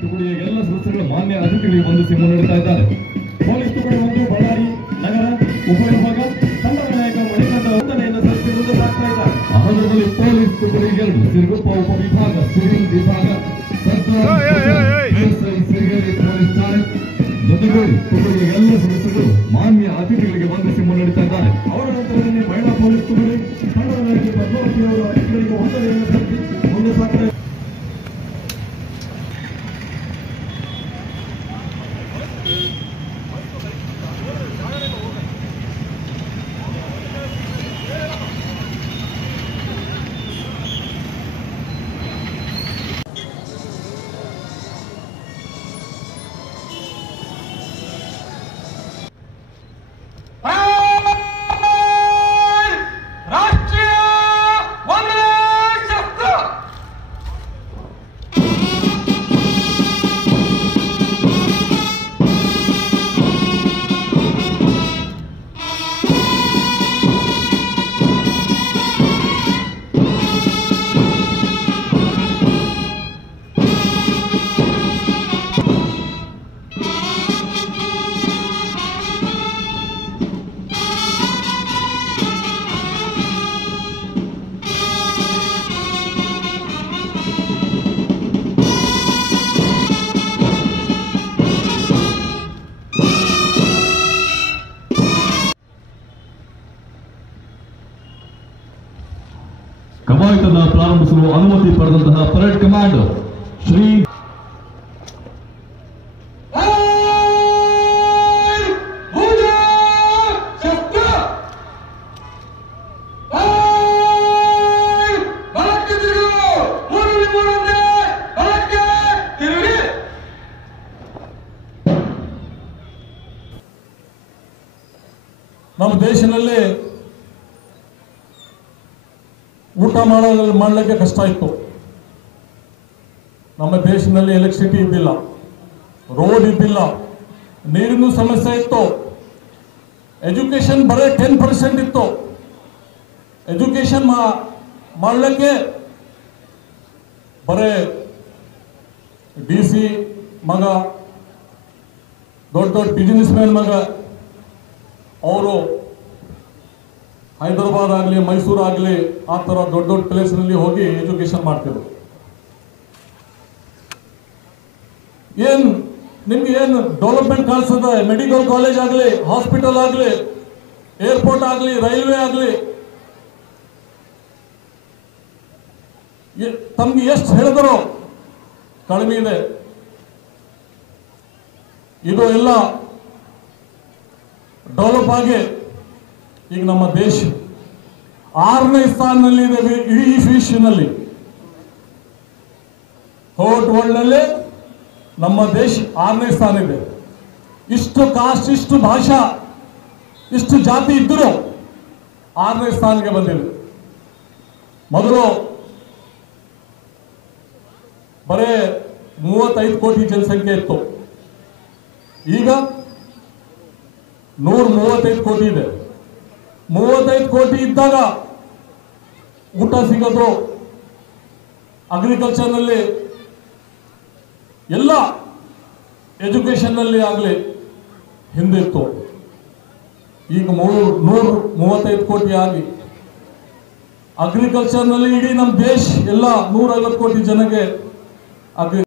ತುಕಡಿಯ ಎಲ್ಲ ಸದಸ್ಯರುಗಳ ಮಾನ್ಯ ಅತಿಥಿಗಳಿಗೆ ವಂದಿಸಿ ಮುನ್ನಡೆತಾ ಇದ್ದಾರೆ. ಪೊಲೀಸ್ ತುಕಡಿ 1 ಬಳ್ಳಾರಿ ನಗರ ಉಪವಿಭಾಗ ತಂಡದ ನಾಯಕ ಮಣಿಕಂಠ ವಂದನೆಯನ್ನು ಸಲ್ಲಿಸಿ ಮುಂದೆ ಸಾಗ್ತಾ ಇದ್ದಾರೆ. ಆಂಧ್ರದಲ್ಲಿ ಪೊಲೀಸ್ ತುಕಡಿ 2 ಸಿರುಗುಪ್ಪ ಉಪವಿಭಾಗ ಸಿವಿಲ್ ವಿಭಾಗ ಜೊತೆಗೆ ತುಕಡಿಯ ಎಲ್ಲ ಸದಸ್ಯರು ಮಾನ್ಯ ಅತಿಥಿಗಳಿಗೆ ವಂದಿಸಿ ಮುನ್ನಡೆತಾ ಇದ್ದಾರೆ. ಅವರ ನಂತರದಲ್ಲಿ ಮಹಿಳಾ ಪೊಲೀಸ್ ತುಕಡಿ ತಂಡದ ನಾಯಕಿ ಪದ್ಮಾವತಿ ಅವರು ಅತಿಥಿಗಳಿಗೆ ವಂದನೆಯನ್ನು ಸಲ್ಲಿಸಿ ಮುಂದೆ ಸಾಗ್ತಾ ಇದ್ದಾರೆ. ಕವಾಯತನ್ನು ಪ್ರಾರಂಭಿಸಲು ಅನುಮತಿ ಪಡೆದಂತಹ ಪರೇಡ್ ಕಮಾಂಡರ್ ಶ್ರೀ ನಮ್ಮ ದೇಶದಲ್ಲಿ ಊಟ ಮಾಡಲಿಕ್ಕೆ ಕಷ್ಟ ಇತ್ತು. ನಮ್ಮ ದೇಶದಲ್ಲಿ ಎಲೆಕ್ಟ್ರಿಸಿಟಿ ಇದ್ದಿಲ್ಲ, ರೋಡ್ ಇದ್ದಿಲ್ಲ, ನೀರಿನ ಸಮಸ್ಯೆ ಇತ್ತು. ಎಜುಕೇಶನ್ ಬರೀ 10% ಇತ್ತು. ಎಜುಕೇಶನ್ ಮಾಡಲಿಕ್ಕೆ ಬರೀ DC ಮಗ, ದೊಡ್ಡ ದೊಡ್ಡ ಬಿಸಿನೆಸ್ ಮ್ಯಾನ್ ಮಗ ಅವರು ಹೈದರಾಬಾದ್ ಆಗಲಿ ಮೈಸೂರು ಆಗಲಿ ಆ ಥರ ದೊಡ್ಡ ದೊಡ್ಡ ಪ್ಲೇಸ್ನಲ್ಲಿ ಹೋಗಿ ಎಜುಕೇಶನ್ ಮಾಡ್ತಿದ್ರು. ನಿಮ್ಗೆ ಏನು ಡೆವಲಪ್ಮೆಂಟ್ ಕಾಣಿಸ್ತದೆ? ಮೆಡಿಕಲ್ ಕಾಲೇಜ್ ಆಗಲಿ, ಹಾಸ್ಪಿಟಲ್ ಆಗಲಿ, ಏರ್ಪೋರ್ಟ್ ಆಗಲಿ, ರೈಲ್ವೆ ಆಗಲಿ, ತಮ್ಗೆ ಎಷ್ಟು ಹೇಳಿದ್ರು ಕಡಿಮೆ ಇದೆ. ಇದು ಎಲ್ಲ ಡೆವಲಪ್ ಆಗಿ ಈಗ ನಮ್ಮ ದೇಶ 6ನೇ ಸ್ಥಾನದಲ್ಲಿ ಇದೆ ಇಡೀ ವಿಶ್ವನಲ್ಲಿ. ಥರ್ಡ್ ವರ್ಲ್ಡ್ ನಲ್ಲಿ ನಮ್ಮ ದೇಶ 6ನೇ ಸ್ಥಾನ ಇದೆ. ಇಷ್ಟು ಕಾಸ್ಟ್, ಇಷ್ಟು ಭಾಷಾ, ಇಷ್ಟು ಜಾತಿ ಇದ್ದರೂ 6ನೇ ಸ್ಥಾನಕ್ಕೆ ಬಂದಿದೆ. ಮೊದಲು ಬರೇ 35 ಕೋಟಿ ಜನಸಂಖ್ಯೆ ಇತ್ತು, ಈಗ 135 ಕೋಟಿ ಇದೆ. 35 ಕೋಟಿ ಇದ್ದಾಗ ಊಟ ಸಿಗೋದು, ಅಗ್ರಿಕಲ್ಚರ್ ನಲ್ಲಿ ಎಲ್ಲ ಎಜುಕೇಶನ್ ನಲ್ಲಿ ಆಗಲಿ ಹಿಂದಿತ್ತು. ಈಗ 135 ಕೋಟಿ ಆಗಿ ಅಗ್ರಿಕಲ್ಚರ್ ನಲ್ಲಿ ಇಡೀ ನಮ್ಮ ದೇಶ ಎಲ್ಲ 150 ಕೋಟಿ ಜನಕ್ಕೆ